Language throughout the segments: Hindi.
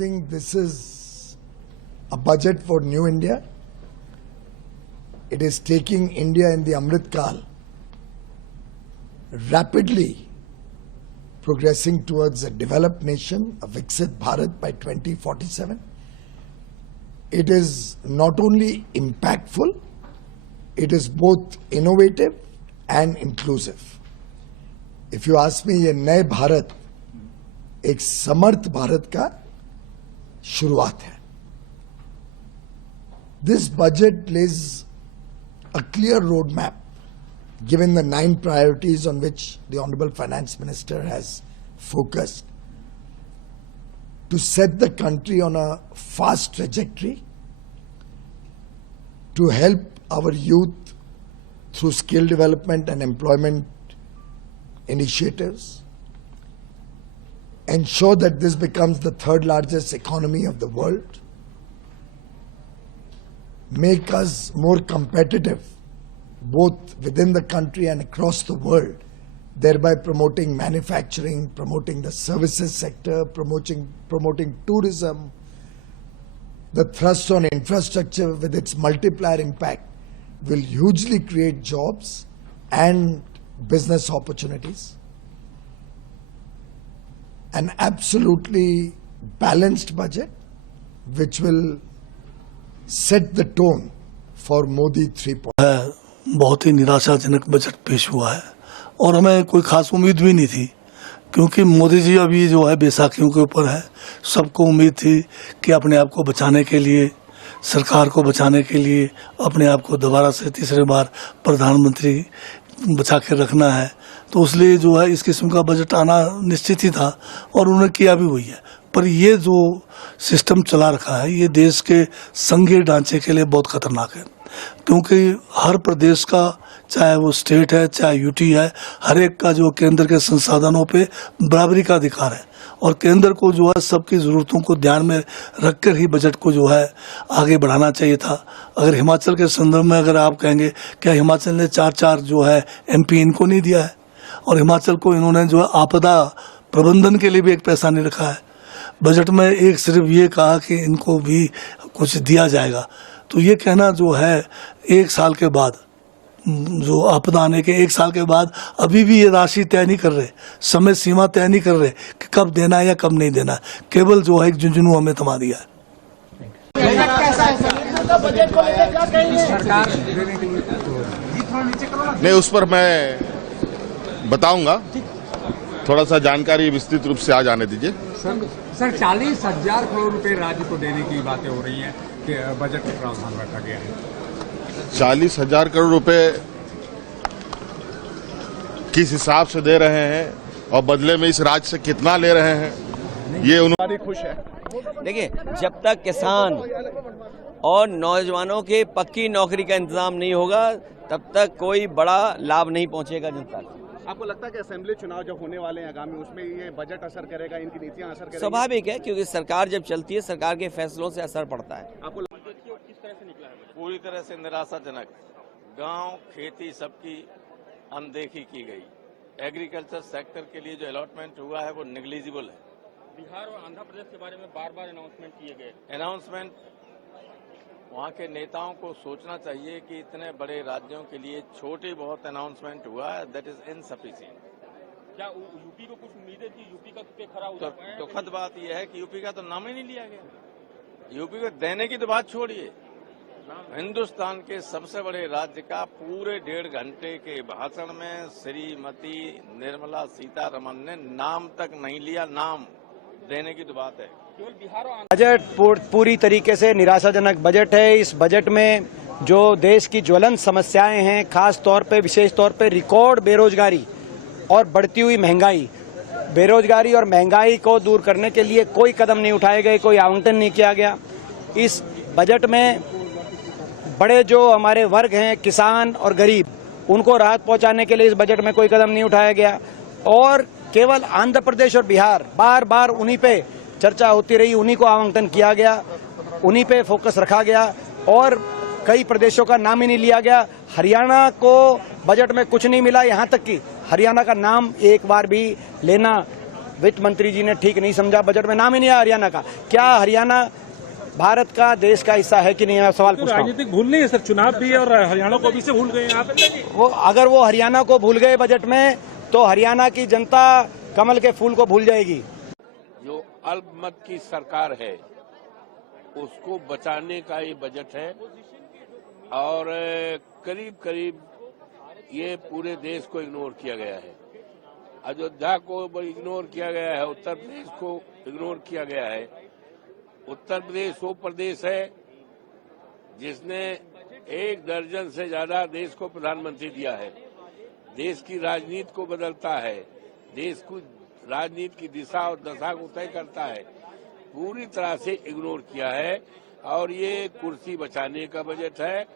think this is a budget for New India. It is taking India in the Amrit Kal rapidly progressing towards a developed nation, a Viksit Bharat by 2047. It is not only impactful, it is both innovative and inclusive. If you ask me, ये नए भारत एक समर्थ भारत का शुरुआत है. This budget lays a clear roadmap given the 9 priorities on which the Honorable Finance Minister has focused to set the country on a fast trajectory to help our youth through skill development and employment initiatives, ensure that this becomes the 3rd largest economy of the world, make us more competitive both within the country and across the world, thereby promoting manufacturing, promoting the services sector, promoting tourism. The thrust on infrastructure with its multiplier impact will hugely create jobs and business opportunities. An absolutely balanced budget which will set the tone for Modi 3.0. बहुत ही निराशाजनक बजट पेश हुआ है और हमें कोई खास उम्मीद भी नहीं थी, क्योंकि मोदी जी अभी जो है बैसाखियों के ऊपर है. सबको उम्मीद थी कि अपने आप को बचाने के लिए, सरकार को बचाने के लिए अपने आप को दोबारा से तीसरे बार प्रधानमंत्री बचा के रखना है. तो इसलिए जो है इस किस्म का बजट आना निश्चित ही था और उन्होंने किया भी वही है. पर ये जो सिस्टम चला रखा है ये देश के संघीय ढांचे के लिए बहुत खतरनाक है, क्योंकि हर प्रदेश का, चाहे वो स्टेट है चाहे यूटी है, हर एक का जो केंद्र के संसाधनों पे बराबरी का अधिकार है और केंद्र को जो है सबकी ज़रूरतों को ध्यान में रखकर ही बजट को जो है आगे बढ़ाना चाहिए था. अगर हिमाचल के संदर्भ में अगर आप कहेंगे क्या हिमाचल ने 4 जो है एमपी इनको नहीं दिया है और हिमाचल को इन्होंने जो है आपदा प्रबंधन के लिए भी एक पैसा नहीं रखा है. बजट में एक सिर्फ ये कहा कि इनको भी कुछ दिया जाएगा. तो ये कहना जो है 1 साल के बाद, जो आपदा आने के 1 साल के बाद अभी भी ये राशि तय नहीं कर रहे, समय सीमा तय नहीं कर रहे कि कब देना है या कब नहीं देना, केवल जो है एक झुंझुनू हमें थमा दिया है. नहीं, उस पर मैं बताऊंगा, थोड़ा सा जानकारी विस्तृत रूप से आ जाने दीजिए. सर 40,000 करोड़ रुपए राज्य को देने की बातें हो रही हैं कि बजट में प्रावधान रखा गया है. 40,000 करोड़ रुपए किस हिसाब से दे रहे हैं और बदले में इस राज्य से कितना ले रहे हैं, ये उन्होंने खुश है. देखिए, जब तक किसान और नौजवानों के पक्की नौकरी का इंतजाम नहीं होगा तब तक कोई बड़ा लाभ नहीं पहुंचेगा जनता को. आपको लगता है कि असेंबली चुनाव जो होने वाले हैं आगामी, उसमें ये बजट असर करेगा, इनकी नीतियां असर करेंगी? स्वाभाविक है, क्योंकि सरकार जब चलती है सरकार के फैसलों से असर पड़ता है. आपको किस तरह से निकला है? पूरी तरह से निराशाजनक. गांव खेती सबकी अनदेखी की गई. एग्रीकल्चर सेक्टर के लिए जो अलॉटमेंट हुआ है वो नेग्लिजिबल है. बिहार और आंध्र प्रदेश के बारे में बार-बार अनाउंसमेंट किए गए. अनाउंसमेंट वहाँ के नेताओं को सोचना चाहिए कि इतने बड़े राज्यों के लिए छोटी बहुत अनाउंसमेंट हुआ है, दैट इज इनसफिशिएंट. क्या यूपी को कुछ उम्मीदें थी? यूपी का पे खरा उतर पाए? तो दुखद बात यह है कि यूपी का तो नाम ही नहीं लिया गया. यूपी को देने की तो बात छोड़िए, हिंदुस्तान के सबसे बड़े राज्य का पूरे 1.5 घंटे के भाषण में श्रीमती निर्मला सीतारमण ने नाम तक नहीं लिया. नाम देने की तो बात है. बजट पूरी तरीके से निराशाजनक बजट है. इस बजट में जो देश की ज्वलंत समस्याएं हैं, खास तौर पे, विशेष तौर पे रिकॉर्ड बेरोजगारी और बढ़ती हुई महंगाई, बेरोजगारी और महंगाई को दूर करने के लिए कोई कदम नहीं उठाए गए, कोई आवंटन नहीं किया गया. इस बजट में बड़े जो हमारे वर्ग हैं, किसान और गरीब, उनको राहत पहुंचाने के लिए इस बजट में कोई कदम नहीं उठाया गया और केवल आंध्र प्रदेश और बिहार, बार बार उन्हीं पे चर्चा होती रही, उन्हीं को आवंटन किया गया, उन्हीं पे फोकस रखा गया और कई प्रदेशों का नाम ही नहीं लिया गया. हरियाणा को बजट में कुछ नहीं मिला, यहाँ तक कि हरियाणा का नाम एक बार भी लेना वित्त मंत्री जी ने ठीक नहीं समझा, बजट में नाम ही नहीं आया हरियाणा का। क्या हरियाणा भारत का, देश का हिस्सा है कि नहीं, मैं सवाल पूछता हूं। राजनीतिक भूल नहीं है सर, चुनाव भी है और हरियाणा को भी से भूल गए आप। वो अगर वो हरियाणा को भूल गए बजट में, तो हरियाणा की जनता कमल के फूल को भूल जाएगी। जो अल्पमत की सरकार है उसको बचाने का ये बजट है और करीब करीब ये पूरे देश को इग्नोर किया गया है। अयोध्या को इग्नोर किया गया है, उत्तर प्रदेश को इग्नोर किया गया है। उत्तर प्रदेश वो प्रदेश है जिसने 1 दर्जन से ज्यादा देश को प्रधानमंत्री दिया है, देश की राजनीति को बदलता है, देश को राजनीति की दिशा और दशा को तय करता है, पूरी तरह से इग्नोर किया है। और ये कुर्सी बचाने का बजट है,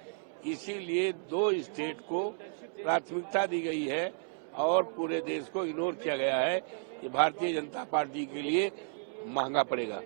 इसीलिए 2 स्टेट को प्राथमिकता दी गई है और पूरे देश को इग्नोर किया गया है। ये भारतीय जनता पार्टी के लिए महंगा पड़ेगा।